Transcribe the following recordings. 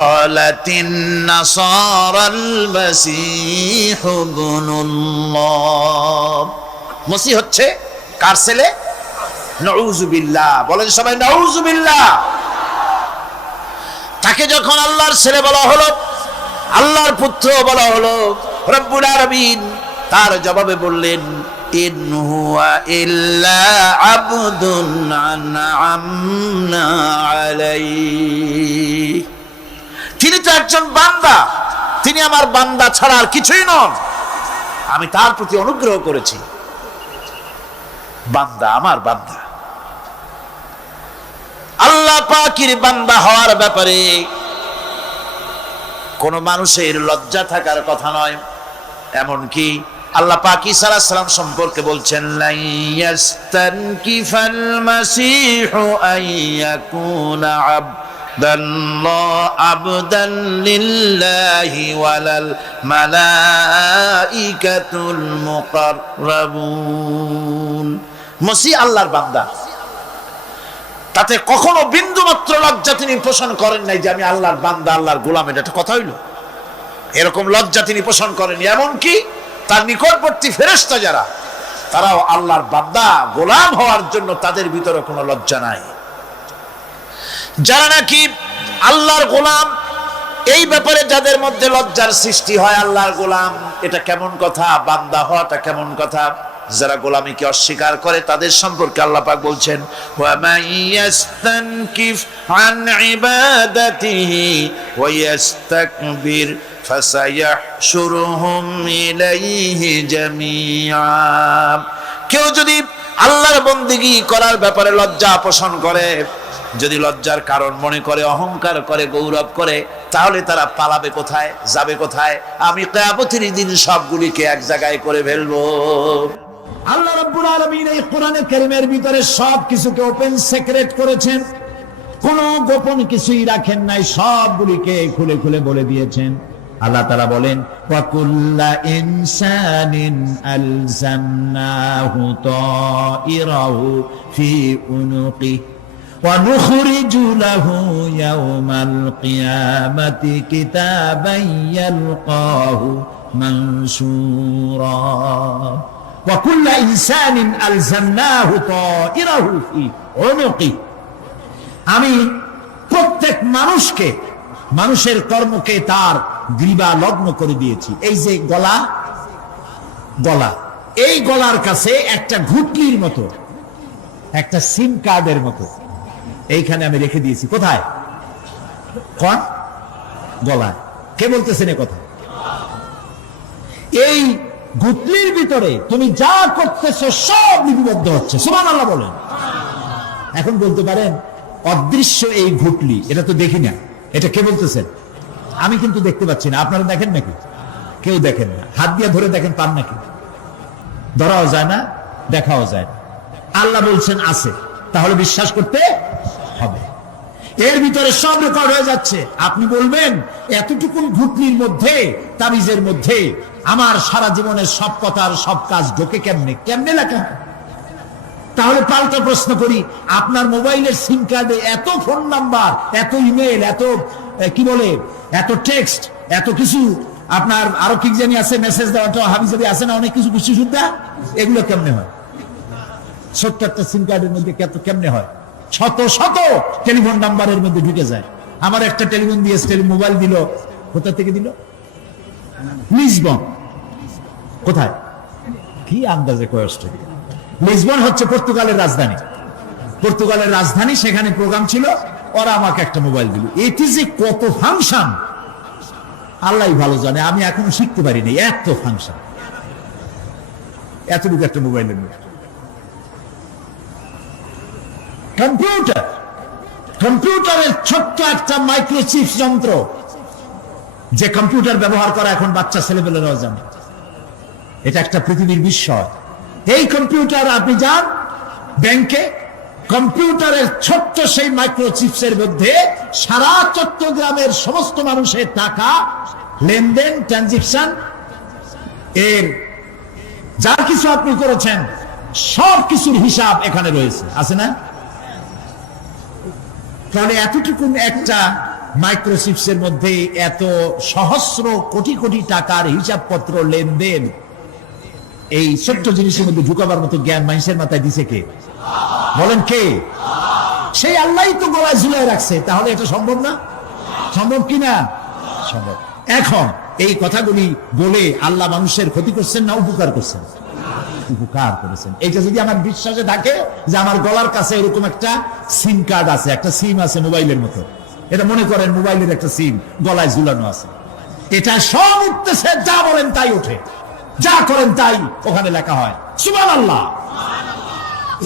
قالت النصارى المسيح ابن الله মসিহ হচ্ছে কার ছেলে? নাউযুবিল্লাহ। বলেন সবাই নাউযুবিল্লাহ। তাকে যখন আল্লাহর ছেলে বলা হলো, আল্লাহর পুত্র বলা হলো, রব্বুল আলামিন তার জবাবে বললেন ইন হুয়া ইল্লা আবদুন আনআমনা আলাইহি। তিনি তো একজন বান্দা, তিনি আমার বান্দা ছাড়া আর কিছুই নন। আমি তার প্রতি অনুগ্রহ করেছি। বান্দা, আমার বান্দা। আল্লাহ পাকের বান্দা হওয়ার ব্যাপারে কোন মানুষের লজ্জা থাকার কথা নয়। এমনকি আল্লাহ পাক ঈসা আলাইহিস সালাম সম্পর্কে বলছেন লা ইয়াস্তানকিফাল মাসীহু আইয়াকুনা আবদান লিল্লাহি ওয়ালাল মালাইকাতুল মুকাররাবুন। মসিহ আল্লাহর বান্দা, তাতে কখনো বিন্দু মাত্র লজ্জা তিনি পোষণ করেন নাই যে আমি আল্লাহর বান্দা, আল্লাহর গোলাম। এটা একটা কথা হইল? এরকম লজ্জা তিনি পোষণ করেন। এমনকি তার নিকটবর্তী ফেরেশতা যারা, তারাও আল্লাহর বান্দা গোলাম হওয়ার জন্য তাদের ভিতরে কোনো লজ্জা নাই। যারা নাকি আল্লাহর গোলাম, এই ব্যাপারে যাদের মধ্যে লজ্জার সৃষ্টি হয়, আল্লাহর গোলাম এটা কেমন কথা, বান্দা হওয়াটা কেমন কথা। যারা গোলামীকে অস্বীকার করে তাদের সম্পর্কে আল্লাহ পাক বলছেন ওয়া মাইয়াস্তানকিফ আন ইবাদাতিহি ওয়া ইস্তাকবির ফাসায়াহশুরুহুম ইলাইহি জামিআ। কেউ যদি আল্লাহর বন্দেগী করার ব্যাপারে লজ্জা পোষণ করে, যদি লজ্জার কারণ মনে করে, অহংকার করে, গৌরব করে, তাহলে তারা পালাবে কোথায়, যাবে কোথায়? আমি কিয়ামতের দিন সবগুলিকে এক জায়গায় করে ফেলবো। আল্লাহ রাব্বুল আলামিন এই কোরআনে কারীমের ভিতরে সব কিছুকে ওপেন সিক্রেট করেছেন, কোনো গোপন কিছুই রাখেন নাই, সবগুলিকে খুলে খুলে বলে দিয়েছেন। আল্লাহ তাআলা বলেন ওয়া কুল্লা ইনসানিন আলজামনাহু তাইরাহু ফি উনুকি ওয়া নুখরিজু লাহু ইয়াওমাল কিয়ামাতি কিতাবান ইয়ালকাহু মানসুরা। وكل إنسان ألزمناه طائره في عنقه। আমি প্রত্যেক মানুষকে, মানুষের কর্মকে তার গ্রীবা লগ্ন করে দিয়েছি। এই যে গলা, এই গলার কাছে একটা ঘুটলির মতো, একটা সিম কার্ডের মতো এইখানে আমি রেখে দিয়েছি। কোথায়? কোন গলায়? কে বলতেছেন এ কথা? এই গুটলির ভিতরে তুমি যা করতেছো সব লিপিবদ্ধ হচ্ছে। সুবহানাল্লাহ বলেন। এখন বলতে পারেন অদৃশ্য এই গুটলি, এটা তো দেখি না, এটা কে বলতেছেন? আমি কিন্তু দেখতে পাচ্ছি না। আপনারা দেখেন নাকি? কেউ দেখেন না। হাত দিয়ে ধরে দেখেন, পান নাকি? ধরাও যায় না, দেখাও যায় না। আল্লাহ বলছেন আছে, তাহলে বিশ্বাস করতে হবে। এর ভিতরে সব রেকর্ড হয়ে যাচ্ছে। আপনি বলবেন এতটুকু ঘুটনির মধ্যে, তাবিজের মধ্যে আমার সারা জীবনের সব কথার সব কাজ ঢোকে কেমনে? কেমনে লেখা? তাহলে পাল্টা প্রশ্ন করি, আপনার মোবাইলের সিম কার্ডে এত ফোন নাম্বার, এত ইমেল, এত কি বলে, এত টেক্সট, এত কিছু, আপনার আরো কি জানি আছে, মেসেজ দেওয়াটা হাবিজাবি আছে না, অনেক কিছু কিছু শুদ্ধা, এগুলো কেমনে হয়? ছোট্ট একটা সিম কার্ডের মধ্যে কেমনে হয়? শত শত টেলিফোন নাম্বারের মধ্যে ঢুকে যায়। আমার একটা টেলিফোন দিয়ে মোবাইল দিল, কোথা থেকে দিল? লিসবন। কোথায়? কি আন্দাজে কষ্ট। লিসবন হচ্ছে পর্তুগালের রাজধানী। পর্তুগালের রাজধানী, সেখানে প্রোগ্রাম ছিল, ওরা আমাকে একটা মোবাইল দিল। এটি যে কত ফাংশন আল্লাহ ভালো জানে, আমি এখনো শিখতে পারিনি। এত ফাংশন, এতটুকু একটা মোবাইলের মধ্যে। কম্পিউটার, কম্পিউটারের ছোট্ট একটা মাইক্রোচিপ যন্ত্র, যে কম্পিউটার ব্যবহার করা এখন বাচ্চা ছেলেপেলেরাও জানে। এটা একটা পৃথিবীর বিস্ময়। এই কম্পিউটার, আপনি যান ব্যাংকে, কম্পিউটারের ছোট্ট সেই মাইক্রোচিপসের মধ্যে সারা চট্টগ্রামের সমস্ত মানুষের টাকা লেনদেন, ট্রানজাকশন, এর যা কিছু আপনি করেছেন সব কিছুর হিসাব এখানে রয়েছে, আছে না? তাহলে এতটুকু একটা মাইক্রোচিপসের মধ্যে এত সহস্র কোটি কোটি টাকার হিসাবপত্র লেনদেন এই ছোট্ট জিনিসের মধ্যে ঢুকাবার মতো জ্ঞান মানুষের মাথায় দিছে কে? বলেন কে? সেই আল্লাহই তো গলায় ঝুলায় রাখছে। তাহলে এটা সম্ভব না? সম্ভব কি না? সম্ভব। এখন এই কথাগুলি বলে আল্লাহ মানুষের ক্ষতি করছেন না উপকার করছেন? উপকার করেছেন। এটা যদি আমার বিশ্বাসে থাকে যে আমার গলার কাছে এরকম একটা সিম কার্ড আছে, একটা সিম আছে মোবাইলের মতো, এটা মনে করেন মোবাইলের একটা সিম গলায় ঝুলানো আছে, এটা সব উঠতেছে, যা বলেন তাই ওঠে, যা করেন তাই ওখানে লেখা হয়। সুবহানাল্লাহ।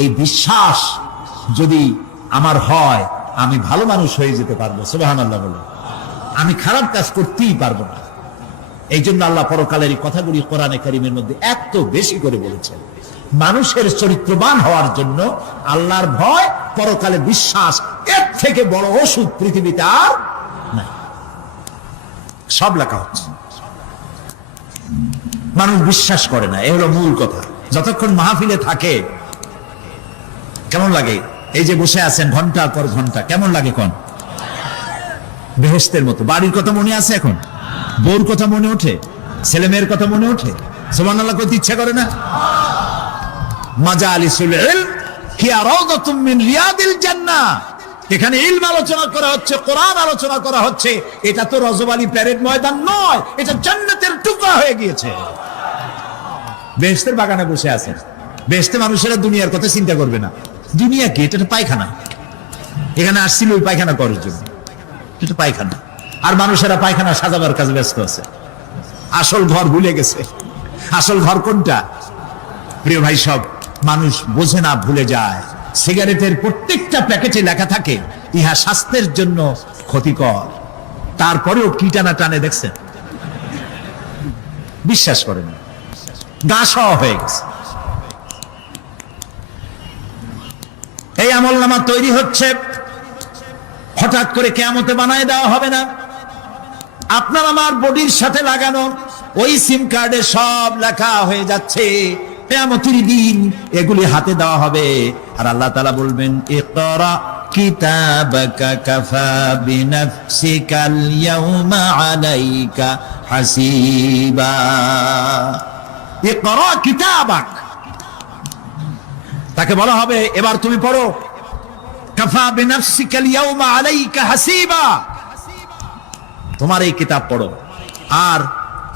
এই বিশ্বাস যদি আমার হয়, আমি ভালো মানুষ হয়ে যেতে পারবো। সুবহানাল্লাহ বলে আমি খারাপ কাজ করতেই পারবো না। এই জন্য আল্লাহ পরকালের এই কথাগুলি কোরআনে কারীমের মধ্যে এত বেশি করে বলেছেন। মানুষের চরিত্রবান হওয়ার জন্য আল্লাহর ভয়, পরকালে বিশ্বাস, এর থেকে বড় ওষুধ পৃথিবীতে আর নাই। সব লেখা হচ্ছে, মানুষ বিশ্বাস করে না, এ হলো মূল কথা। যতক্ষণ মাহফিলে থাকে কেমন লাগে? এই যে বসে আছেন ঘন্টার পর ঘন্টা, কেমন লাগে? কোন বেহেশতের মতো। বাড়ির কথা মনে আছে এখন? বউর কথা মনে ওঠে? ছেলে মেয়ের কথা মনে ওঠে? সুবহানাল্লাহ করতে ইচ্ছা করে না? মাজালিসুল ইলম হিয়া রাউদাতুম মিন রিয়াদিল জান্নাহ। এখানে ইলম আলোচনা করা হচ্ছে, কোরআন আলোচনা করা হচ্ছে। এটা তো রজবালি প্যারেড ময়দান নয়, এটা জান্নাতের টুকরা হয়ে গিয়েছে। বেহেশতের বাগানে বসে আছেন। বেহেশতে মানুষেরা দুনিয়ার কথা চিন্তা করবে না। দুনিয়া কি? এটা পায়খানা। এখানে আসছিল ওই পায়খানা করার জন্য, এটা পায়খানা। আর মানুষেরা পায়খানা সাজাবার কাজে ব্যস্ত আছে, আসল ঘর ভুলে গেছে। আসল ঘর কোনটা? প্রিয় ভাই, সব মানুষ বোঝে না, ভুলে যায়। সিগারেটের প্রত্যেকটা প্যাকেটে লেখা থাকে ইহা স্বাস্থ্যের জন্য ক্ষতিকর, তারপরেও কি টানা টানে দেখছেন? বিশ্বাস করেন না, গা সহ হয়ে গেছে। এই আমলনামা তৈরি হচ্ছে, হঠাৎ করে কিয়ামতে বানায় দেওয়া হবে না। আপনার আমার বডির সাথে লাগানো ওই সিম কার্ডে সব লেখা হয়ে যাচ্ছে। কিয়ামতের দিন এগুলি হাতে দেওয়া হবে, আর আল্লাহ তাআলা বলবেন, ইকরা কিতাবাকা কাফা বিনাফসিকাল ইয়াউমা আলাইকা হাসিবা। ইকরা কিতাবাক, তাকে বলা হবে এবার তুমি পড়ো। কাফা বিনাফসিকাল ইয়াউমা আলাইকা হাসিবা, তোমার এই কিতাব পড়ো, আর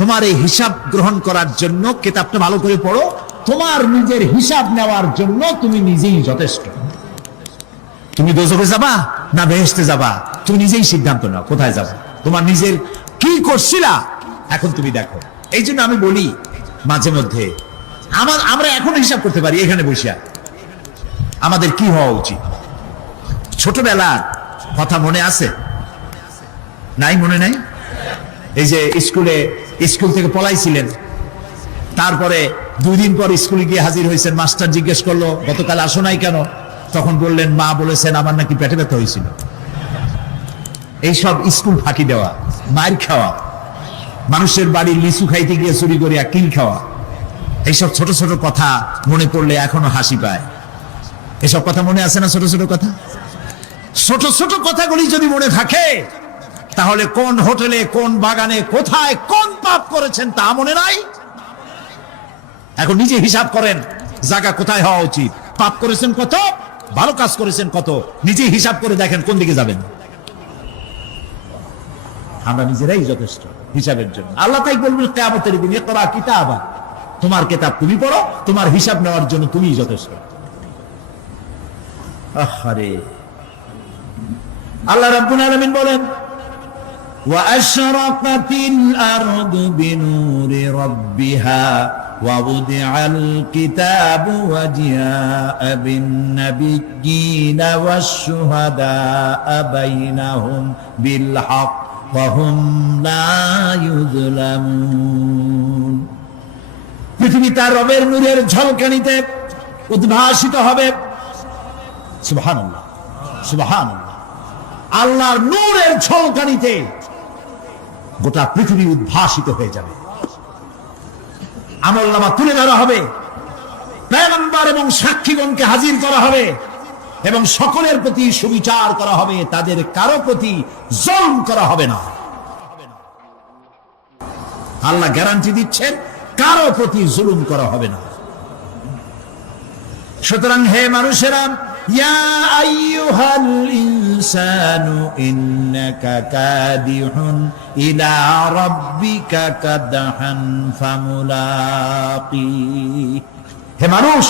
তোমার এই হিসাব গ্রহণ করার জন্য কিতাবটা ভালো করে পড়ো। তোমার নিজের হিসাব নেওয়ার জন্য তুমি নিজেই যথেষ্ট। তুমি দোজখে যাবা না বেহেশতে যাবা, তুমি নিজেই সিদ্ধান্ত নাও কোথায় যাবা। তোমার নিজের কি করছিলা এখন তুমি দেখো। এই জন্য আমি বলি মাঝে মধ্যে আমরা এখন হিসাব করতে পারি এখানে বসিয়া আমাদের কি হওয়া উচিত। ছোটবেলার কথা মনে আছে? নাই? মনে নাই? এই যে স্কুল থেকে পলাইছিলেন, তারপরে 2 দিন পর স্কুলে গিয়ে হাজির হয়েছেন, মাস্টার জিজ্ঞেস করলো গতকাল আসো নাই কেন? তখন বললেন মা বলেছেন আমার নাকি পেটে ব্যথা হয়েছিল। এইসব স্কুল ফাঁকি দেওয়া, মার খাওয়া, মানুষের বাড়ির লিচু খাইতে গিয়ে চুরি করে কিল খাওয়া, এইসব ছোট ছোট কথা মনে পড়লে এখনো হাসি পায়। এসব কথা মনে আছে না? ছোট ছোট কথা, ছোট ছোট কথাগুলি যদি মনে থাকে, তাহলে কোন হোটেলে, কোন বাগানে, কোথায় কোন পাপ করেছেন তা মনে নাই। এখন নিজে হিসাব করেন জায়গা কোথায় হওয়া উচিত, পাপ করেছেন কত, ভালো কাজ করেছেন কত, নিজে হিসাব করে দেখেন কোন দিকে যাবেন। আমরা নিজেরাই যথেষ্ট হিসাবের জন্য। আল্লাহ তাই বলবেন কিয়ামতের দিন, ইকরা কিতাবা, তোমার কিতাব তুমি পড়ো, তোমার হিসাব নেওয়ার জন্য তুমিই যথেষ্ট। আহারে, আল্লাহ রাব্বুল আলামিন বলেন, وأشرقت الأرض بنور ربها ووضع الكتاب وجاء بالنبيين والشهداء بينهم بالحق وهم لا يظلمون। পৃথিবী তার রবের নূরের ঝলকানিতে উদ্ভাসিত হবে। সুবহানাল্লাহ, সুবহানাল্লাহ। আল্লাহর নূরের ঝলকানিতে গোটা পৃথিবী উদ্ভাসিত হয়ে যাবে। আমলনামা তুলে ধরা হবে, পয়গম্বর এবং সাক্ষীগণকে হাজির করা হবে। এবং সকলের প্রতি সুবিচার করা হবে, তাদের কারো প্রতি জুলম করা হবে না। আল্লাহ গ্যারান্টি দিচ্ছেন কারো প্রতি জুলুম করা হবে না। সুতরাং হে মানুষেরা, ইয়া আইয়ুহাল ইনসানু ইন্নাকা কাদিহুন ইলা রাব্বিকা কাদহান ফামুলাকি। হে মানুষ,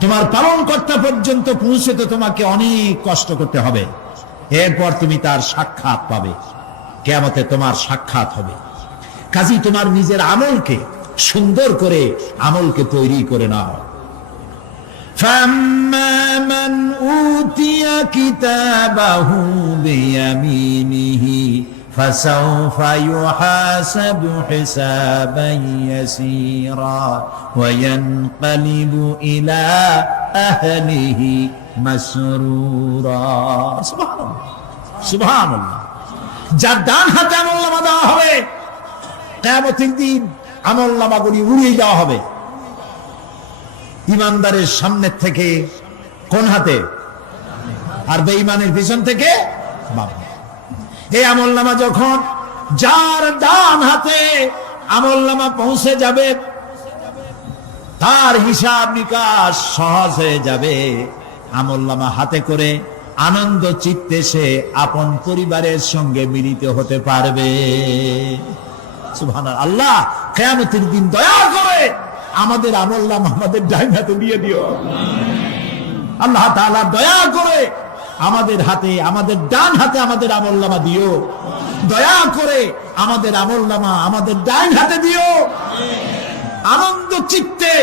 তোমার পালনকর্তা পর্যন্ত পৌঁছতে তোমাকে অনেক কষ্ট করতে হবে, এরপর তুমি তার সাক্ষাৎ পাবে, কিয়ামতে তোমার সাক্ষাৎ হবে। কাজী তোমার নিজের আমলকে সুন্দর করে আমলকে তৈরি করে নাও। فَأَمَّا مَنْ أُوتِيَ كِتَابَهُ بِيَمِينِهِ فَسَوْفَ يُحَاسَبُ حِسَابًا يَسِيرًا وَيَنْقَلِبُ إِلَى أَهْلِهِ مسرورا। সুবহানাল্লাহ, সুবহানাল্লাহ। যার ডান হাতে আমলনামা দেওয়া হবে, কিয়ামতের দিন আমলনামাগুলি উড়িয়ে দেওয়া হবে ইমানদারের সামনে থেকে কোন হাতে, আর বেঈমানের পিছন থেকে বাম। এই আমলনামা যখন যার ডান হাতে আমলনামা পৌঁছে যাবে, তার হিসাব নিকাশ সহজ হয়ে যাবে। আমলনামা হাতে করে আনন্দ চিত্তে সে আপন পরিবারের সঙ্গে মিলিত হতে পারবে। সুবহানাল্লাহ। আল্লাহ কিয়ামতের দিন দয়া করে আমাদের আমলনামা আমাদের ডান হাতে দিয়ে দিও। আল্লাহ তাআলা দয়া করে আমাদের হাতে, আমাদের ডান হাতে আমাদের আমলনামা দিও। দয়া করে আমাদের আমলনামা আমাদের ডান হাতে দিও। আনন্দ চিত্তে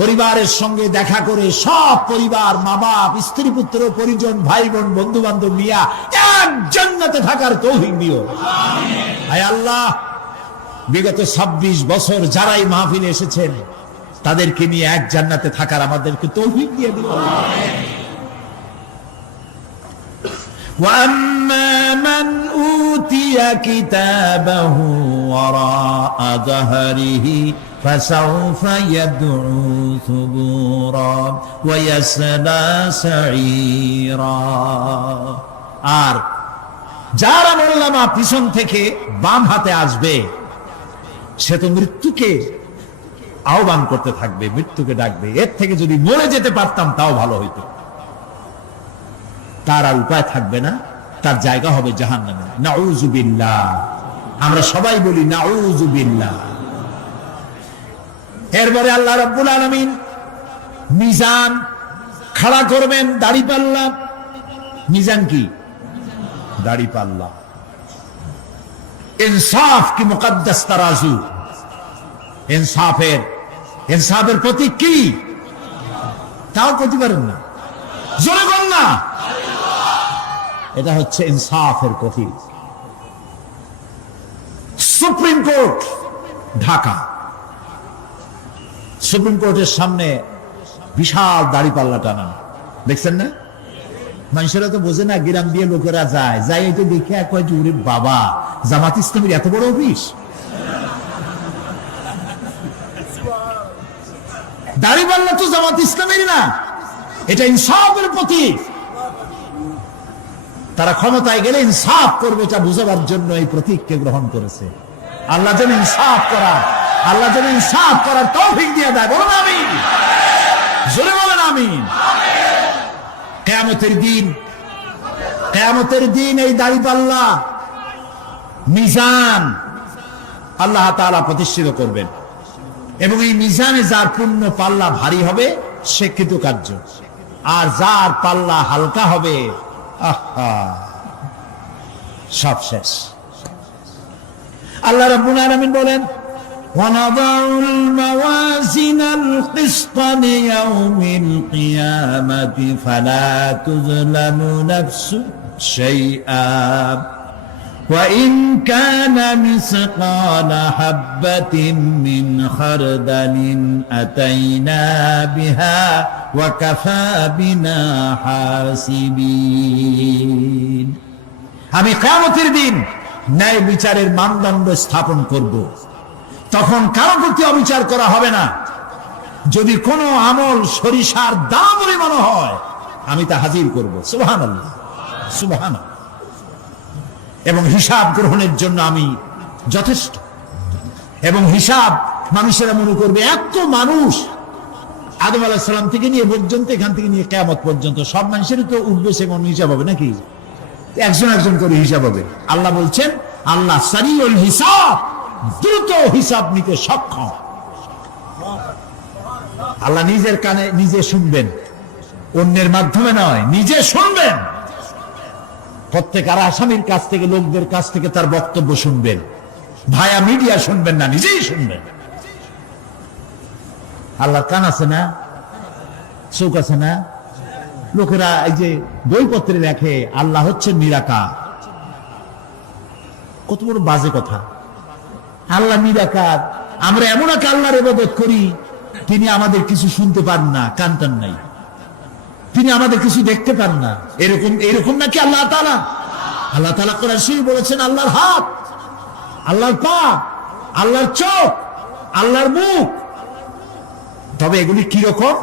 পরিবারের সঙ্গে দেখা করে সব পরিবার, মা বাপ, স্ত্রী পুত্র পরিজন, ভাই বোন, বন্ধু বান্ধব নিয়া এক জান্নাতে থাকার তৌফিক দিও। আয় আল্লাহ, বিগত 26 বছর যারাই মাহফিলে এসেছেন তাদেরকে নিয়ে এক জান্নাতে থাকার আমাদেরকে তৌফিক দিয়ে দিও। وَأَمَّا مَنْ أُوتِيَ كِتَابَهُ وَرَاءَ ظَهْرِهِ فَسَوْفَ يَدْعُو ثُبُورًا وَيَصْلَى سَعِيرًا। আর যার আমলনামা পিছন থেকে বাম হাতে আসবে, সে তো মৃত্যুকে আহ্বান করতে থাকবে, মৃত্যুকে ডাকবে। এর থেকে যদি মরে যেতে পারতাম তাও ভালো হইতো। তার আর উপায় থাকবে না, তার জায়গা হবে জাহান্নামে। নাউযুবিল্লাহ। আমরা সবাই বলি নাউযুবিল্লাহ। এরপরে আল্লাহ রাব্বুল আলামিন মিজান খাড়া করবেন, দাড়িপাল্লা। মিজান কি? দাড়িপাল্লা। ইনসাফ কি মুকদ্দাস তারাজু। ইনসাফের প্রতীক কি? তাও করতে পারেন না, জোরে বল না। এটা হচ্ছে ইনসাফের প্রতীক। সুপ্রিম কোর্ট ঢাকা, সুপ্রিম কোর্টের সামনে বিশাল দাড়িপাল্লা টানা, দেখছেন না? মানুষেরা তো বোঝে না, গ্রাম দিয়ে লোকেরা যায়, যাই এটা দেখে কয় যে ওরে বাবা, জামাত ইসলামের এত বড় অফিস। দাড়িপাল্লা তো জামাত ইসলামের না, এটা ইনসাফের প্রতীক। তারা ক্ষমতায় গেলে ইনসাফ করবে এটা বুঝাবার জন্য এই প্রতীককে গ্রহণ করেছে। আল্লাহ যেন ইনসাফ করার তৌফিক দিয়ে দেয়। বলুন আমিন, জোরে বলেন আমিন। কিয়ামতের দিন এই দাড়িপাল্লা মিজান আল্লাহ তাআলা প্রতিষ্ঠিত করবেন, এবং এই মিজানে যার পূর্ণ পাল্লা ভারী হবে সে কৃতকার্য, আর যার পাল্লা হালকা হবে সব শেষ। আল্লাহ রাব্বুল আলামিন বলেন, وَنَضَعُ الْمَوَازِينَ الْقِسْطَ لِيَوْمِ الْقِيَامَةِ فَلَا تُظْلَمُ نَفْسٌ شَيْئًا وَإِنْ كَانَ مِثْقَالَ حَبَّةٍ مِّنْ خَرْدَلٍ أَتَيْنَا بِهَا وَكَفَى بِنَا حَاسِبِينَ। আমি কিয়ামতের দিন ন্যায় বিচারের মানদণ্ড স্থাপন করব। তখন কারো প্রতি অবিচার করা হবে না। যদি কোনো আমল সরিষার দানা পরিমাণ হয়, আমি তা হাজির করব। সুবহানাল্লাহ, সুবহানাল্লাহ। এবং হিসাব গ্রহণের জন্য আমি যথেষ্ট। এবং হিসাব মানুষেরা মনে করবে এত মানুষ, আদম আলাইহিস সালাম থেকে নিয়ে পর্যন্ত, এখান থেকে নিয়ে কিয়ামত পর্যন্ত সব মানুষেরই তো উঠবে সে কোন হিসাব হবে নাকি? একজন একজন করে হিসাব হবে। আল্লাহ বলছেন আল্লাহ সারিউল হিসাব, দ্রুত হিসাব নিতে সক্ষম। আল্লাহ নিজের কানে নিজে শুনবেন, অন্যের মাধ্যমে নয়, নিজে শুনবেন। প্রত্যেক আর আসামির কাছ থেকে, লোকদের কাছ থেকে তার বক্তব্য শুনবেন, ভায়া মিডিয়া শুনবেন না, নিজেই শুনবেন। আল্লাহর কান আছে না, চোখ আছে না? লোকেরা এই যে বইপত্রে লেখে আল্লাহ হচ্ছে নিরাকার, কত বড় বাজে কথা। আল্লাহ নিরাকার, আমরা এমন এক আল্লাহর ইবাদত করি, তিনি আমাদের কিছু শুনতে পান না, কান টান নাই, তিনি আমাদের কিছু দেখতে পান না। এরকম নাকি আল্লাহ তাআলা? আল্লাহ তাআলা কোরআন শরীফে বলেছেন আল্লাহর হাত, আল্লাহর পা, আল্লাহর চোখ, আল্লাহর মুখ। তবে এগুলি কি রকম?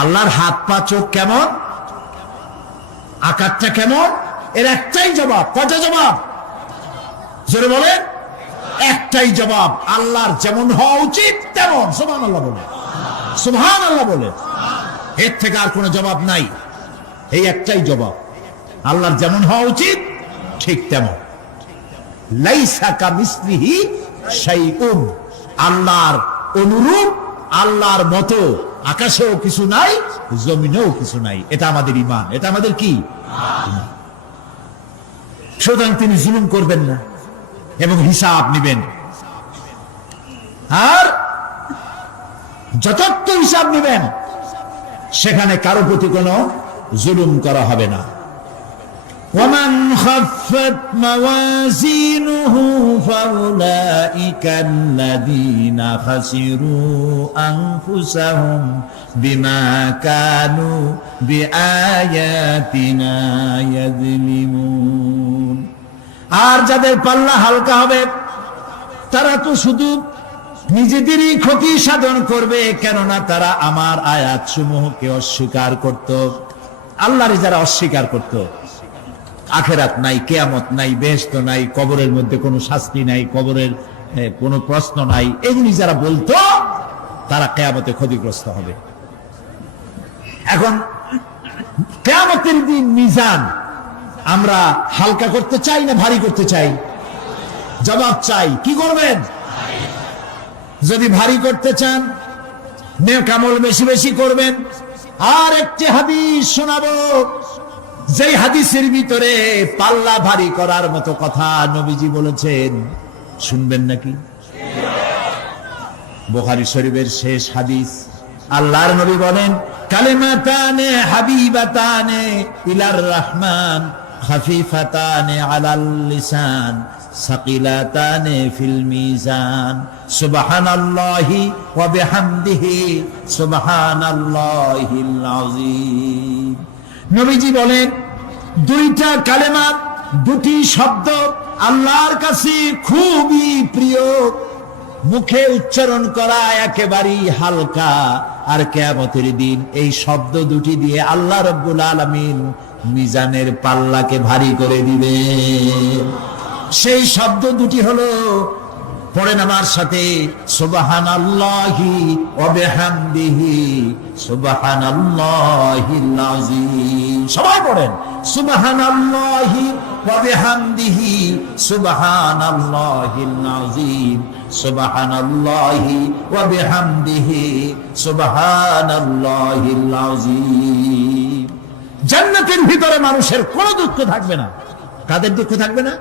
আল্লাহর হাত, পা, চোখ কেমন, আকারটা কেমন? এর একটাই জবাব। কয়টা জবাব? জোরে বলেন। একটাই জবাব, আল্লাহর যেমন হওয়া উচিত তেমন। সুবহানাল্লাহ বলে, সুবহানাল্লাহ বলে। এর থেকে আর কোনো জবাব নাই, এই একটাই জবাব, আল্লাহর যেমন হওয়া উচিত ঠিক তেমন। লাইসা কামিসলিহি শাইউন, আল্লাহর অনুরূপ, আল্লাহর মতো আকাশেও কিছু নাই, জমিনেও কিছু নাই। এটা আমাদের ঈমান, এটা আমাদের কি? সুতরাং তিনি জুলুম করবেন না এবং হিসাব নেবেন, আর যথার্থ হিসাব নেবেন। সেখানে কারো প্রতি কোনো জুলুম করা হবে না। ومن خفت موازينه فأولئك الذين خسروا أنفسهم بما كانوا بآياتنا يظلمون। আর যাদের পাল্লা হালকা হবে তারা তো শুধু নিজেদেরই ক্ষতি সাধন করবে, কেননা তারা আমার আয়াত সমূহকে অস্বীকার করত। আল্লাহর যারা অস্বীকার করত, আখেরাত নাই, কিয়ামত নাই, বেহেশত নাই, কবরের মধ্যে কোনো শাস্তি নাই, কবরের কোনো প্রশ্ন নাই, এগুলি যারা বলতো তারা কিয়ামতে ক্ষতিগ্রস্ত হবে। এখন কিয়ামতের দিন মিজান আমরা হালকা করতে চাই না ভারী করতে চাই? জবাব চাই। কি করবেন? যদি ভারী করতে চান, নেক আমল বেশি বেশি করবেন। আর একটি হাদিস শোনাবো, যেই হাদিসের ভিতরে পাল্লা ভারী করার মতো কথা নবীজি বলেছেন। শুনবেন নাকি? বুখারী শরীফের শেষ হাদিস। আল্লাহর নবী বলেন, কালিমাতানে হাবিবাতানে ইলার রহমান খাফিফাতানে আলাল লিসান সাকিলাতানে ফিল মিজান সুবহানাল্লাহি ওয়া বিহামদিহি সুবহানাল্লাহিল আযীম। নবীজি বলেন, দুইটা কালেমা, দুটি শব্দ আল্লাহর কাছে খুবই প্রিয়, মুখে উচ্চারণ করা একেবারেই হালকা। আর কিয়ামতের দিন এই শব্দ দুটি দিয়ে আল্লাহ রাব্বুল আলামিন মিজানের পাল্লাকে ভারী করে দিবেন। সেই শব্দ দুটি হলো, পড়েন আমার সাথে, সুবহানাল্লাহি ওয়া বিহামদিহি সুবহানাল্লাহিল আযীম। সবাই পড়েন, সুবহানাল্লাহি ওয়া বিহামদিহি সুবহানাল্লাহিল আযীম সুবহানাল্লাহি ওয়া বিহামদিহি সুবহানাল্লাহিল আযীম। জান্নাতের ভিতরে মানুষের কোনো দুঃখ থাকবে না। কাদের দুঃখ থাকবে না?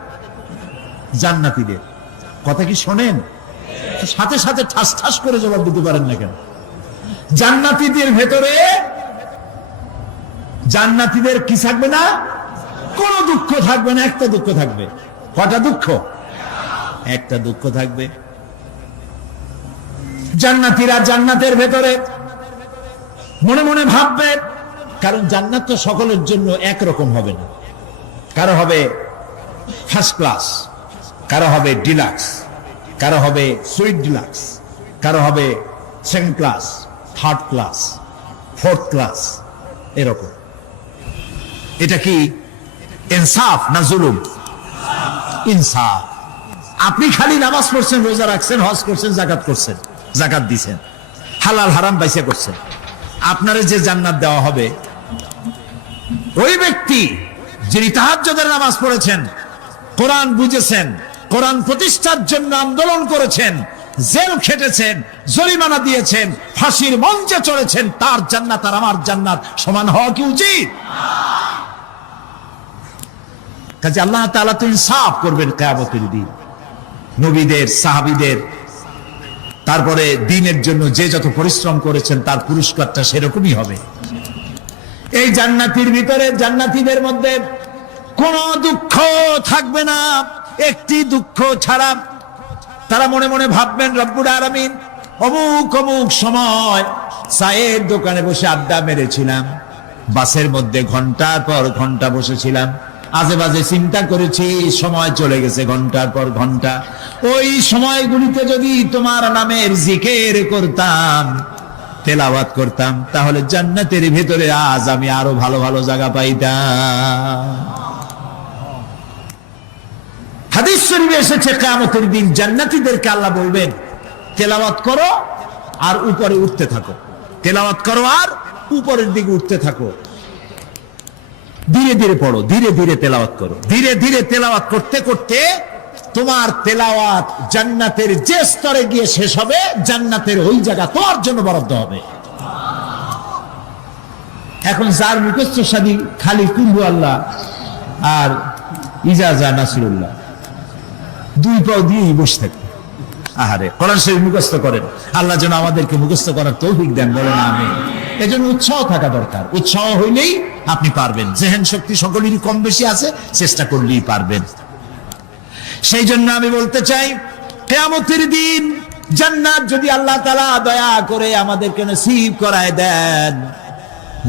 জান্নাতীদের। কথা কি শোনেন? সাথে সাথে ঠাস ঠাস করে জবাব দিতে পারেন না কেন? জান্নাতীদের ভেতরে, জান্নাতীদের কি থাকবে না? কোনো দুঃখ থাকবে না। একটা দুঃখ থাকবে। কটা দুঃখ? একটা দুঃখ থাকবে। জান্নাতীরা জান্নাতের ভেতরে মনে মনে ভাববে, কারণ জান্নাত তো সকলের জন্য একরকম হবে না। কারো হবে ফার্স্ট ক্লাস, কারো হবে ডিলাক্স, কারো হবে সুইট ডিলাক্স, কারো হবে second class, third class, fourth class, এরকম। এটা কি ইনসাফ না জুলুম? ইনসাফ। আপনি খালি নামাজ পড়ছেন, রোজা রাখছেন, হজ করছেন, জাকাত করছেন, জাকাত দিছেন, হালাল হারাম বাইসা করছেন, আপনারে যে জান্নাত দেওয়া হবে ওই ব্যক্তি যিনি তাহাজ্জুদের নামাজ পড়েছেন, কোরআন বুঝেছেন, কোরআন প্রতিষ্ঠার জন্য আন্দোলন করেছেন, জেল খেটেছেন, জরিমানা দিয়েছেন, ফাঁসির মঞ্চে চড়েছেন, তার জান্নাত আর আমার জান্নাত সমান হওয়া কি উচিত? কাজে আল্লাহ তাআলা তো ইনসাফ করবেন কিয়ামতের দিন। নবীদের, সাহাবীদের, তারপরে দ্বীনের জন্য যে যত পরিশ্রম করেছেন তার পুরস্কারটা সেরকমই হবে। এই জান্নাতীর ভিতরে, জান্নাতীদের মধ্যে কোনো দুঃখ থাকবে না, একটি দুঃখ ছাড়া। তারা মনে মনে ভাববেন রব্বুল আলামিন, অমুক অমুক সময় চায়ের দোকানে বসে আড্ডা মেরেছিলাম, বাসের মধ্যে ঘন্টার পর ঘন্টা বসেছিলাম, আজে বাজে চিন্তা করেছি, সময় চলে গেছে ঘন্টার পর ঘন্টা। ওই সময়গুলিতে যদি তোমার নামের জিকির করতাম, তেলাওয়াত করতাম, তাহলে জান্নাতের ভিতরে আজ আমি আরো ভালো ভালো জায়গা পাইতাম। হাদিস শরীফে এসেছে কিয়ামতের দিন জান্নাতীদেরকে আল্লাহ বলবেন, তেলাওয়াত করো আর উপরে উঠতে থাকো, তেলাওয়াত করো আর উপরের দিকে উঠতে থাকো, ধীরে ধীরে পড়ো, ধীরে ধীরে তেলাওয়াত করো। ধীরে ধীরে তেলাওয়াত করতে করতে তোমার তেলাওয়াত জান্নাতের যে স্তরে গিয়ে শেষ হবে, জান্নাতের ওই জায়গা তোমার জন্য বরাদ্দ হবে। এখন যার মুখস্থ সাদি খালি কুল্লু আল্লাহ আর ইজাজা নাসিরুল্লাহ, দুই পাও দিয়েই বসে থাকে। আহারে, কোরআন শরীফ মুখস্থ করেন, আল্লাহ যেন আমাদেরকে মুখস্থ করার তৌফিক দেন, বলেন আমিন। এজন্য উৎসাহ থাকা দরকার, উৎসাহ হইলেই আপনি পারবেন। জেহেন শক্তি সকলেরই কম বেশি আছে, চেষ্টা করলেই পারবেন। সেই জন্য আমি বলতে চাই, কিয়ামতের দিন জান্নাত যদি আল্লাহ তাআলা দয়া করে আমাদেরকে নসিব করায় দেন,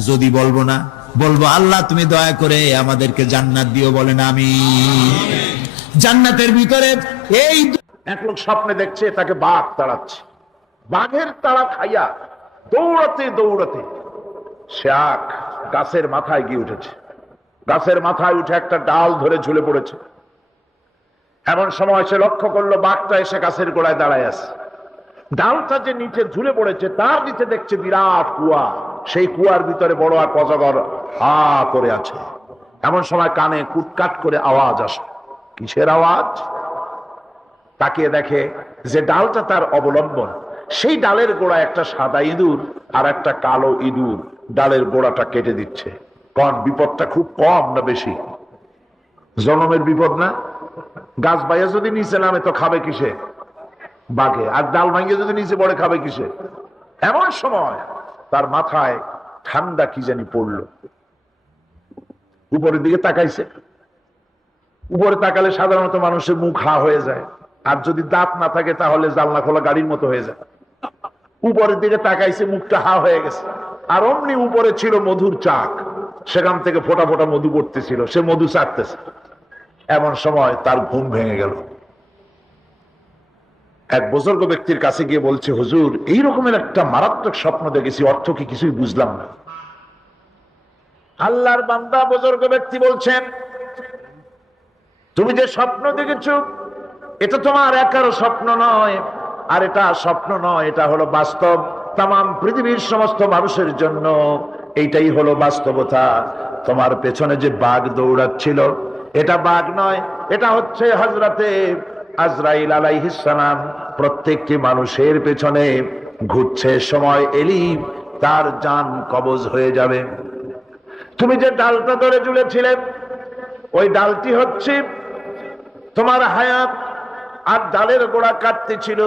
যদি বলবো না, বলবো আল্লাহ তুমি দয়া করে আমাদেরকে জান্নাত দিও, বলেন আমিন। জান্নাতের ভিতরে এই এক লোক স্বপ্নে দেখছে তাকে বাঘ তাড়াচ্ছে, বাঘের তাড়া খাইয়া দৌড়াতে দৌড়াতে সে এক গাছের মাথায় গিয়ে উঠেছে। গাছের মাথায় উঠে একটা ডাল ধরে ঝুলে পড়েছে। এমন সময় সে লক্ষ্য করলো বাঘটা এসে গাছের গোড়ায় দাঁড়ায় আছে। ডালটা যে নিচে ঝুলে পড়েছে তার নিচে দেখছে বিরাট কুয়া, সেই কুয়ার ভিতরে বড় এক অজগর হা করে আছে। এমন সময় কানে কুটকাট করে আওয়াজ আসে। কিসের আওয়াজ? তাকিয়ে দেখে যে ডালটা তার অবলম্বন, সেই ডালের গোড়ায় একটা সাদা ইঁদুর আর একটা কালো ইঁদুর ডালের গোড়াটা কেটে দিচ্ছে। কারণ বিপদটা খুব কম না বেশি? জনমের বিপদ না? গাছ বাইয়া যদি নিচে নামে তো খাবে কিসে? বাঘে। আর ডাল ভাঙিয়ে যদি নিচে পড়ে খাবে কিসে? এমন সময় তার মাথায় ঠান্ডা কি জানি পড়লো। উপরের দিকে তাকাইছে। উপরে তাকালে সাধারণত মানুষের মুখ হা হয়ে যায়, আর যদি দাঁত না থাকে তাহলে জানলা খোলা গাড়ির মতো হয়ে যায়। উপরের দিকে তাকাইছে, মুখটা হা হয়ে গেছে। আর অমনি উপরে ছিল মধুর চাক, সেখান থেকে ফোটা ফোটা মধু পড়তেছিল, সে মধু চাটতেছে। এমন সময় তার ঘুম ভেঙে গেল। এক বুজুর্গ ব্যক্তির কাছে গিয়ে বলছে, হুজুর এই রকমের একটা মারাত্মক স্বপ্ন দেখেছি, অর্থ কি কিছুই বুঝলাম না। আল্লাহর বান্দা বুজুর্গ ব্যক্তি বলছেন, তুমি যে স্বপ্ন দেখেছো এটা তোমার একারও স্বপ্ন নয়, আর এটা স্বপ্ন নয়, এটা হলো বাস্তব। তামাম পৃথিবীর সমস্ত মানুষের জন্য এইটাই হলো বাস্তবতা। তোমার পেছনে যে বাঘ দৌড়াচ্ছিল এটা বাঘ নয়, এটা হচ্ছে হযরতে আজরাইল আলাইহিস সালাম। প্রত্যেকটি মানুষের পেছনে ঘুরছে, সময় এলি তার জান কবজ হয়ে যাবে। তুমি যে ডালটা ধরে ঝুলেছিলে ওই ডালটি হচ্ছে তোমার হায়াত, আর ডালের গোড়া কাটতে ছিল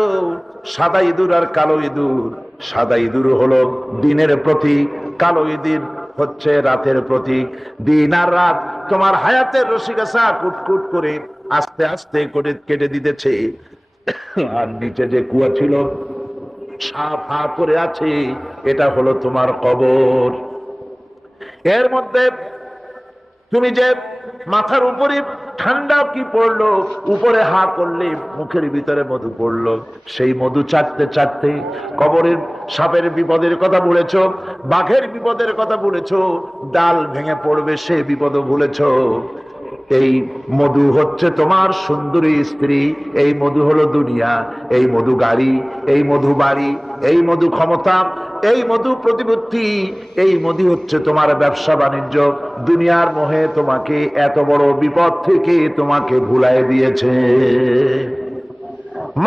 সাদা ইঁদুর আর কালো ইঁদুর। সাদা ইঁদুর হলো দিনের প্রতীক, কালো ইঁদুর হচ্ছে রাতের প্রতীক। দিন আর রাত তোমার হায়াতের রশিগাছা কুটকুট করে আস্তে আস্তে করে কেটে দিতেছে। আর নিচে যে কুয়া ছিল সাফ হা করে আছে, এটা হলো তোমার কবর। এর মধ্যে তুমি যে মাথার উপরে ঠান্ডা কি পড়লো, উপরে হা করলে মুখের ভিতরে মধু পড়লো, সেই মধু চাটতে চাটতে কবরের সাপের বিপদের কথা ভুলেছ, বাঘের বিপদের কথা ভুলেছ, ডাল ভেঙে পড়বে সে বিপদও ভুলেছ। এই মধু হচ্ছে তোমার সুন্দরী স্ত্রী, এই মধু হলো দুনিয়া, এই মধু গাড়ি, এই মধু বাড়ি, এই মধু ক্ষমতা, এই মধু প্রতিপত্তি, এই মধু হচ্ছে তোমার ব্যবসা বাণিজ্য। দুনিয়ার মোহে তোমাকে এত বড় বিপদ থেকে তোমাকে ভুলাই দিয়েছে।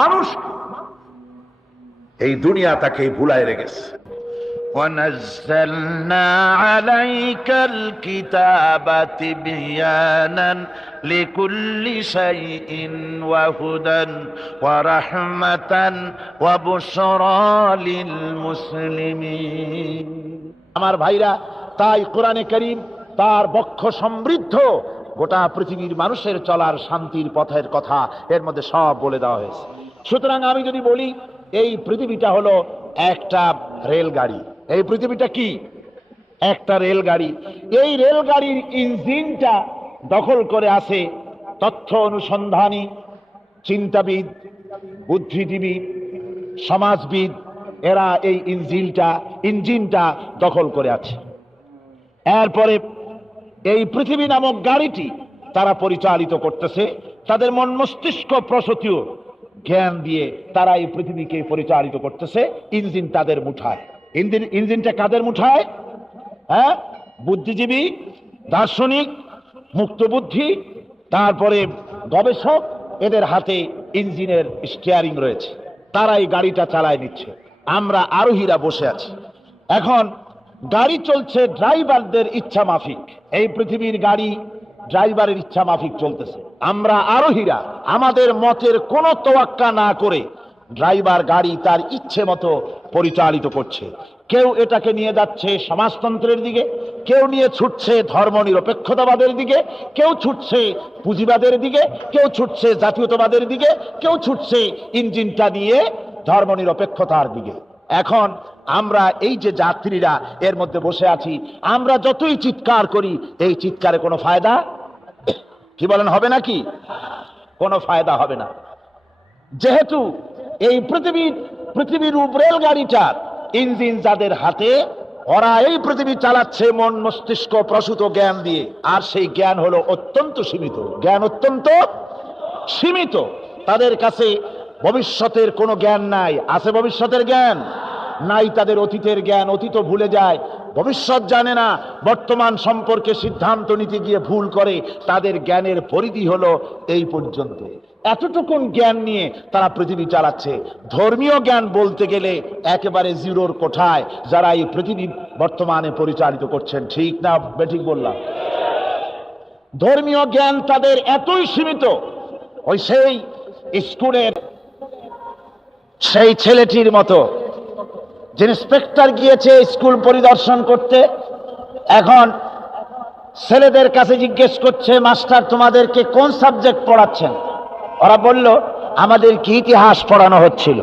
মানুষ এই দুনিয়া তাকে ভুলাই রেখেছে। ونزلنا عليك الكتاب تبيانا لكل شيء وهدى ورحمة وبشرى للمسلمين। আমার ভাইরা, তাই কোরআনে কারীম তার বক্ষ সমৃদ্ধ গোটা পৃথিবীর মানুষের চলার শান্তির পথের কথা এর মধ্যে সব বলে দেওয়া হয়েছে। সুতরাং আমি যদি বলি এই পৃথিবীটা হলো একটা রেলগাড়ি, এই পৃথিবীটা কি? একটা রেলগাড়ি। এই রেলগাড়ির ইঞ্জিনটা দখল করে আছে তথ্য অনুসন্ধানী, চিন্তাবিদ, বুদ্ধিজীবী, সমাজবিদ। এরা এই ইঞ্জিনটা দখল করে আছে। এরপরে এই পৃথিবী নামক গাড়িটি তারা পরিচালিত করতেছে তাদের মন মস্তিষ্ক প্রসূতীয় জ্ঞান দিয়ে। তারা এই পৃথিবীকে পরিচালিত করতেছে। ইঞ্জিন তাদের মুঠায়। ইঞ্জিনটা কাদের মুঠায়? হ্যাঁ, বুদ্ধিজীবী, দার্শনিক, মুক্তবুদ্ধি, তারপরে গবেষক, এদের হাতে ইঞ্জিনের স্টিয়ারিং রয়েছে। তারা এই গাড়িটা চালায় নিচ্ছে, আমরা আরোহীরা বসে আছি। এখন গাড়ি চলছে ড্রাইভারদের ইচ্ছা মাফিক। এই পৃথিবীর গাড়ি ড্রাইভারের ইচ্ছা মাফিক চলতেছে। আমরা আরোহীরা আমাদের মতের কোনো তোয়াক্কা না করে ড্রাইভার গাড়ি তার ইচ্ছে মতো পরিচালিত করছে। কেউ এটাকে নিয়ে যাচ্ছে সমাজতন্ত্রের দিকে, কেউ নিয়ে ছুটছে ধর্মনিরপেক্ষতাবাদের দিকে, কেউ ছুটছে পুঁজিবাদের দিকে, কেউ ছুটছে জাতীয়তাবাদের দিকে, কেউ ছুটছে ইঞ্জিনটা নিয়ে ধর্মনিরপেক্ষতার দিকে। এখন আমরা এই যে যাত্রীরা এর মধ্যে বসে আছি, আমরা যতই চিৎকার করি এই চিৎকারে কোনো ফায়দা, কি বলেন, হবে নাকি? কোনো ফায়দা হবে না। যেহেতু এই পৃথিবীর রেলগাড়িটার ইঞ্জিন যাদের হাতে, ওরা এই পৃথিবী চালাচ্ছে মন মস্তিষ্ক প্রসূত জ্ঞান দিয়ে। আর সেই জ্ঞান হলো অত্যন্ত সীমিত। জ্ঞান অত্যন্ত সীমিত। তাদের কাছে ভবিষ্যতের কোনো জ্ঞান নাই। আছে ভবিষ্যতের জ্ঞান? নাই। তাদের অতীতের জ্ঞান, অতীত ভুলে যায়, ভবিষ্যৎ জানে না, বর্তমান সম্পর্কে সিদ্ধান্ত নিতে গিয়ে ভুল করে। তাদের জ্ঞানের পরিধি হলো এই পর্যন্ত। এতটুকুন জ্ঞান নিয়ে তারা পৃথিবী চালাচ্ছে। ধর্মীয় জ্ঞান বলতে গেলে একেবারে জিরোর কোঠায় যারা এই পৃথিবী বর্তমানে পরিচালিত করছেন। ঠিক না বেঠিক বললাম? ধর্মীয় জ্ঞান তাদের এতই সীমিত, ওই সেই স্কুলের সেই ছেলেটির মতো যে ইন্সপেক্টর গিয়েছে স্কুল পরিদর্শন করতে। এখন ছেলেদের কাছে জিজ্ঞেস করছে, মাস্টার তোমাদেরকে কোন সাবজেক্ট পড়াচ্ছেন? ওরা বলল আমাদেরকে ইতিহাস পড়ানো হচ্ছিল।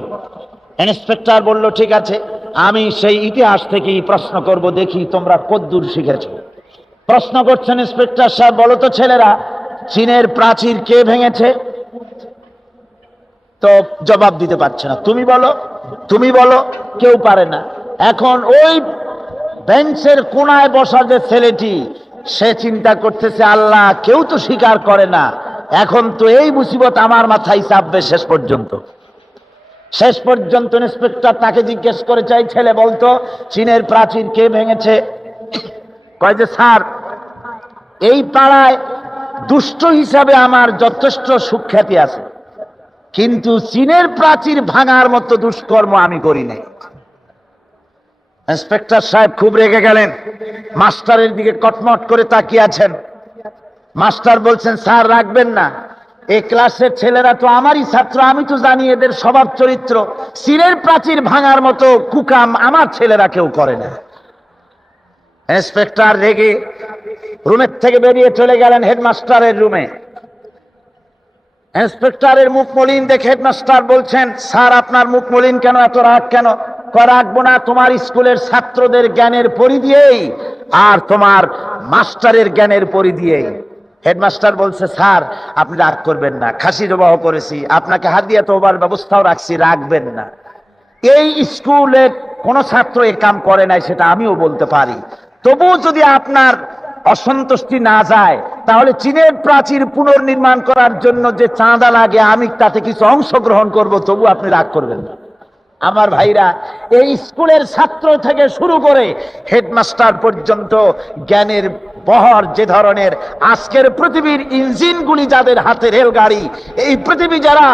ইন্সপেক্টর বলল ঠিক আছে, আমি সেই ইতিহাস থেকেই প্রশ্ন করব, দেখি তোমরা কতদূর শিখেছ। প্রশ্ন করছেন ইন্সপেক্টর সাহেব, বলো তো ছেলেরা, চীনের প্রাচীর কে ভেঙেছে? তো জবাব দিতে পারছে না। তুমি বলো, কেউ পারে না। এখন ওই বেঞ্চের কোনায় বসা যে ছেলেটি, সে চিন্তা করতেছে আল্লাহ কেউ তো স্বীকার করে না, এখন তো এই মুসিবত আমার মাথায় চাপবে শেষ পর্যন্ত। ইন্সপেক্টর তাকে জিজ্ঞেস করে, চাই ছেলে বলতো চীনের প্রাচীর কে ভেঙেছে? কয় যে স্যার, এই পাড়ায় দুষ্ট হিসাবে আমার যথেষ্ট সুখ্যাতি আছে, কিন্তু চীনের প্রাচীর ভাঙার মতো দুষ্কর্ম আমি করি নাই। ইন্সপেক্টর সাহেব খুব রেগে গেলেন, মাস্টারের দিকে কটমট করে তাকিয়ে আছেন। মাস্টার বলছেন, স্যার রাখবেন না, এই ক্লাসের ছেলেরা তো আমারই ছাত্র, আমি তো জানি এদের স্বভাব চরিত্র। চীনের প্রাচীর ভাঙার মতো কুকাম আমার ছেলেরা কেউ করে না। ইন্সপেক্টর রেগে রুমের থেকে বেরিয়ে চলে গেলেন হেডমাস্টারের রুমে। ইন্সপেক্টরের মুখ মলিন দেখে হেডমাস্টার বলছেন, স্যার আপনার মুখ মলিন কেন, এত রাগ কেন? রাখবো না, তোমার স্কুলের ছাত্রদের জ্ঞানের পরিধিয়েই আর তোমার মাস্টারের জ্ঞানের পরিধিয়েই। হেডমাস্টার বলছে, স্যার আপনি রাগ করবেন না, খাসি জবাহ করেছি, আপনাকে হাদিয়া তওবার ব্যবস্থাও রাখছি, রাখবেন না। এই স্কুলে কোন ছাত্র এই কাম করে নাই সেটা আমিও বলতে পারি। তবুও যদি আপনার অসন্তুষ্টি না যায়, তাহলে চীনের প্রাচীর পুনর্নির্মাণ করার জন্য যে চাঁদা লাগে আমি তাতে কিছু অংশগ্রহণ করব, তবু আপনি রাগ করবেন না। আমার ভাইরা, এই স্কুলের ছাত্র থেকে শুরু করে হেডমাস্টার পর্যন্ত জ্ঞানের বহর যে ধরনের, আজকের পৃথিবীর ইঞ্জিনগুলি যাদের হাতে, রেলগাড়ি, এই পৃথিবী যারা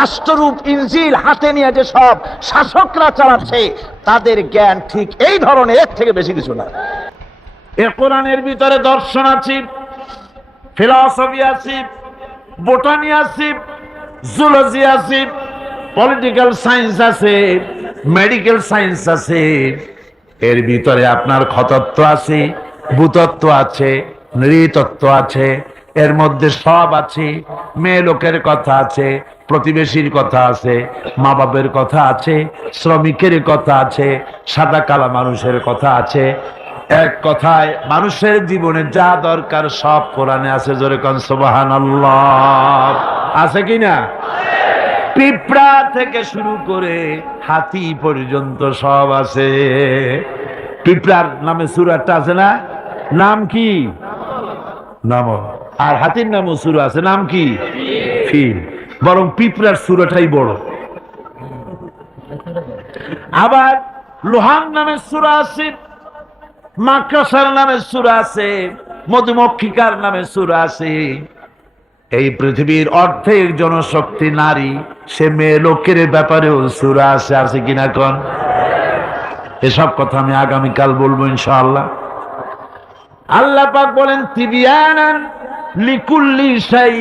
রাষ্ট্ররূপ ইঞ্জিন হাতে নিয়ে যে সব শাসকরা চালাচ্ছে, তাদের জ্ঞান ঠিক এই ধরনের, এর থেকে বেশি কিছু না। এ কোরআনের ভিতরে দর্শন আছে, ফিলসফি আছে, বোটানি আছে, জুলজি আছে, পলিটিক্যাল সায়েন্স আছে, মেডিকেল সায়েন্স আছে, এর ভিতরে আপনার খতত্ব আছে, ভূতত্ব আছে, নৃতত্ব আছে, এর মধ্যে সব আছে। মেয়ে লোকের কথা আছে, প্রতিবেশীর কথা আছে, মা বাপের কথা আছে, শ্রমিকের কথা আছে, সাদা কালা মানুষের কথা আছে। এক কথায় মানুষের জীবনে যা দরকার সব কোরআনে আছে। জোরে কোন সুবহানাল্লাহ। আছে কিনা? পিঁপড়া থেকে শুরু করে হাতি পর্যন্ত সব আছে। পিঁপড়ার নামে সূরা একটা আছে না? নাম কি? নাম। আর হাতির নামও সূরা আছে, নাম কি? ফিল। বরং পিঁপড়ার সূরাটাই বড়। আবার লোহার নামে সূরা আছে, মাকড়সার নামে সূরা আছে, মধুমক্ষিকার নামে সূরা আছে। এই পৃথিবীর অর্ধেক জনশক্তি নারী, সে মেয়ে লোকের ব্যাপারেও সূরা আছে। আছে কিনা কোন? এসব কথা আমি আগামীকাল বলবো ইনশাআল্লাহ। আল্লাহ পাক বলেন, তিবিয়ানান লিকুল্লি শাই,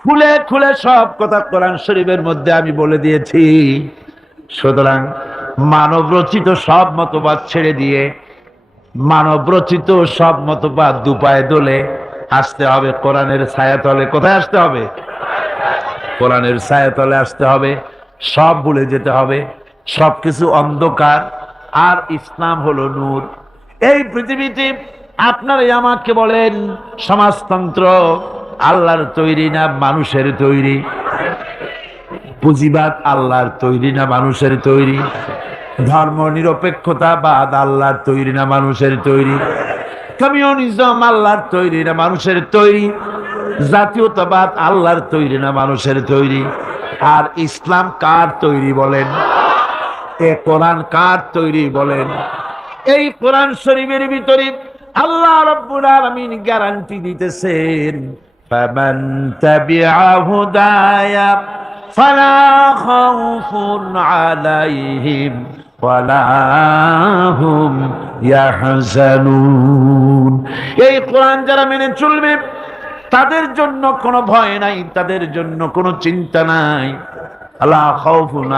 খুলে খুলে সব কথা কোরআন শরীফের মধ্যে আমি বলে দিয়েছি। সুতরাং মানব রচিত সব মতবাদ ছেড়ে দিয়ে, মানব রচিত সব মতবাদ দুপায়ে দোলে আসতে হবে কোরআনের ছায়াতলে। কোথায় আসতে হবে? কোরআনের ছায়াতলে আসতে হবে। সব ভুলে যেতে হবে, সবকিছু অন্ধকার, আর ইসলাম হলো নূর। এই পৃথিবীতে আপনারা আমাকে বলেন, সমাজতন্ত্র আল্লাহর তৈরি না মানুষের তৈরি? পুঁজিবাদ আল্লাহর তৈরি না মানুষের তৈরি? ধর্ম নিরপেক্ষতাবাদ আল্লাহর তৈরি না মানুষের তৈরি? কমিউনিজম আল্লাহর তৈরি না মানুষের তৈরি? জাতীয়তাবাদ আল্লাহর তৈরি না মানুষের তৈরি? আর ইসলাম কার তৈরি বলেন? এ কোরআন কার তৈরি বলেন? এই কোরআন শরীফের ভিতরে আল্লাহ রাব্বুল আলামিন গ্যারান্টি দিতেছেন, ফামান তাবিআ হুদায়া ফালা খাউফুন আলাইহিম ওয়ালা হুম ইয়াহজানুন। এই কোরআন যারা মেনে চলবে তাদের জন্য কোনো ভয় নাই, তাদের জন্য কোনো চিন্তা নাই। আলা খাউফুন